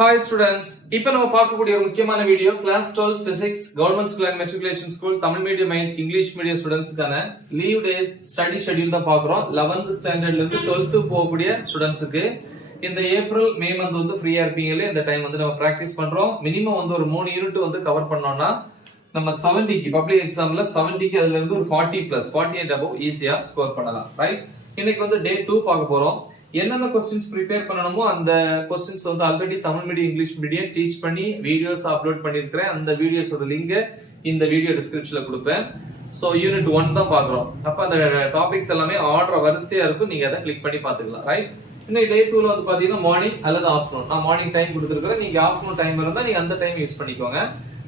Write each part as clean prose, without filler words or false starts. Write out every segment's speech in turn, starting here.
Hi students, இப்போ நம்ம பார்க்கக்கூடிய ஒரு முக்கியமான video class 12 physics government school and matriculation school Tamil medium and English medium ஸ்டூடெண்ட்ஸ்க்கான லீவ் டேஸ் ஸ்டடி ஷெட்யூல் தான் பார்க்குறோம். 11th ஸ்டாண்டர்ட்ல இருந்து 12th போகக்கூடிய ஸ்டூடெண்ட்ஸ்க்கு இந்த ஏப்ரல் மே மந்த் வந்து ஃப்ரீயா இருப்பீங்களே, இந்த டைம் வந்து நம்ம பிராக்டிஸ் பண்றோம். மினிமம் வந்து ஒரு 3 யூனிட் வந்து கவர் பண்ணோம்னா நம்ம 70க்கு பப்ளிக் எக்ஸாம்ல 70க்கு அதுல இருந்து ஒரு 40 பிளஸ் 48 above ஈஸியா ஸ்கோர் பண்ணலாம். ரைட், இன்னைக்கு வந்து டே 2 பார்க்க போறோம். என்னென்ன கொஸ்டின்ஸ் ப்ரிப்பேர் பண்ணணுமோ அந்த கொஸ்டின்ஸ் வந்து already Tamil medium English medium teach பண்ணி வீடியோஸ் அப்லோட் பண்ணிருக்கிறேன். அந்த வீடியோஸோட லிங்க் இந்த வீடியோ டிஸ்கிரிப்ஷன்ல கொடுப்பேன். ஸோ யூனிட் 1 தான் பாக்குறோம். அப்ப அந்த டாபிக்ஸ் எல்லாமே ஆர்டர் வரிசையா இருக்கும், நீங்க அதை கிளிக் பண்ணி பாத்துக்கலாம். ரைட், இன்னைக்கு டே 2ல வந்து பாத்தீங்கன்னா மார்னிங் அல்லது ஆஃப்டர்நூன். நான் மார்னிங் டைம் கொடுத்துருக்கேன், நீங்க ஆஃப்டர்நூன் டைம் இருந்தா நீங்க அந்த டைம் யூஸ் பண்ணிக்கோங்க.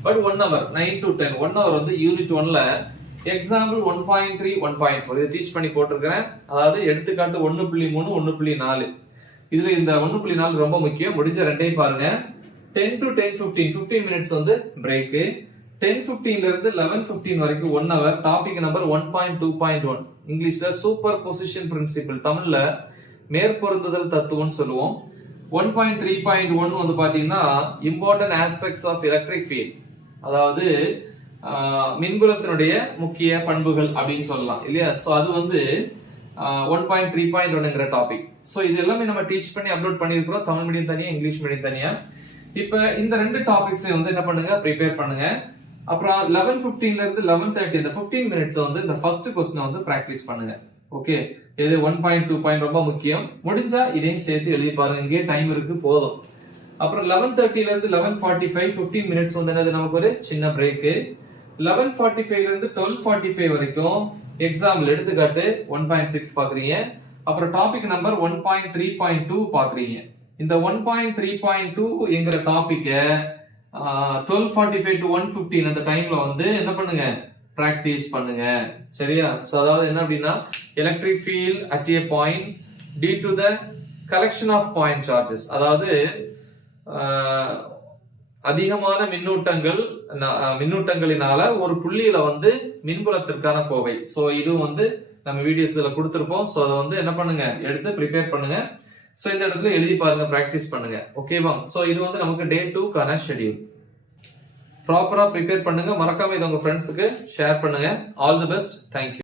பட் 1 hour 9 to 10 1 hour வந்து யூனிட் 1ல எக்ஸாம்பிள் 1.3 1.4 இதை டீச் பண்ணி போட்டிருக்கிறேன். அதாவது எடுத்துக்காட்டு 1.3 1.4. இதுல இந்த 1.4 ரொம்ப முக்கியம். முடிஞ்ச ரெண்டையும் பாருங்க. 10 to 10:15 மினிட்ஸ் வந்து பிரேக். 10:15ல இருந்து 11:15 வரைக்கும் 1 hour. டாபிக் நம்பர் 1.2.1 இங்கிலீஷ்ல சூப்பர் பொசிஷன் பிரின்சிபிள், தமிழ்ல மேற்பொருந்துதல் தத்துவம்னு சொல்லுவோம். 1.3.1 வந்து பாத்தீங்கன்னா important aspects of electric field, அதாவது மின்புலத்தினுடைய முக்கிய பண்புகள் அப்படின்னு சொல்லலாம் இல்லையா. சோ அது வந்து 1.3.1ங்கிற டாபிக். சோ இது எல்லாமே நம்ம டீச் பண்ணி அப்லோட் பண்ணிருக்கிறோம், தமிழ் மீடியம் தனியா இங்கிலீஷ் மீடியம் தனியா. இப்ப இந்த ரெண்டு டாபிக்ஸ் வந்து என்ன பண்ணுங்க, ப்ரிப்பேர் பண்ணுங்க. அப்புறம் 11:15ல இருந்து 11:30 இந்த 15 மினிட்ஸ் வந்து இந்த ஃபர்ஸ்ட் क्वेश्चन வந்து பிராக்டிஸ் பண்ணுங்க. ஓகே, இது 1.2 ரொம்ப முக்கியம். முடிஞ்சா இதையும் சேர்த்து எழுதி பாருங்க, இங்கே டைம் இருக்கு போதும். அப்புறம் 11:30ல இருந்து 11:45 15 மினிட்ஸ் வந்து என்னது, நமக்கு ஒரு சின்ன பிரேக். 11:45ல இருந்து 12:45 வரைக்கும் எக்ஸாம்பிள் எடுத்துக்காட்டு 1.6 பாக்குறீங்க. அப்புறம் டாபிக் நம்பர் 1.3.2 பாக்குறீங்க. இந்த 1.3.2 என்கிற டாபிக்க 12:45 to 1:15 அந்த டைம்ல வந்து என்ன பண்ணுங்க, பிராக்டிஸ் பண்ணுங்க. சரியா? சோ அதாவது என்ன அப்படின்னா, electric field at a point due to the collection of point charges, அதாவது அதிகமான மின்னூட்டங்களினால ஒரு புள்ளியில வந்து மின்புலத்திற்கான கோவை. சோ இது வந்து நம்ம வீடியோஸ்ல கொடுத்திருப்போம். சோ அதை வந்து என்ன பண்ணுங்க, எடுத்து ப்ரிப்பேர் பண்ணுங்க. சோ இந்த இடத்துல எழுதி பாருங்க, பிராக்டிஸ் பண்ணுங்க. ஓகேவா? சோ இது வந்து நமக்கு டே 2க்கான ஷெட்யூல். ப்ராப்பரா ப்ரிப்பேர் பண்ணுங்க. மறக்காம இதை உங்க ஃப்ரெண்ட்ஸுக்கு ஷேர் பண்ணுங்க. All the best. தேங்க்யூ.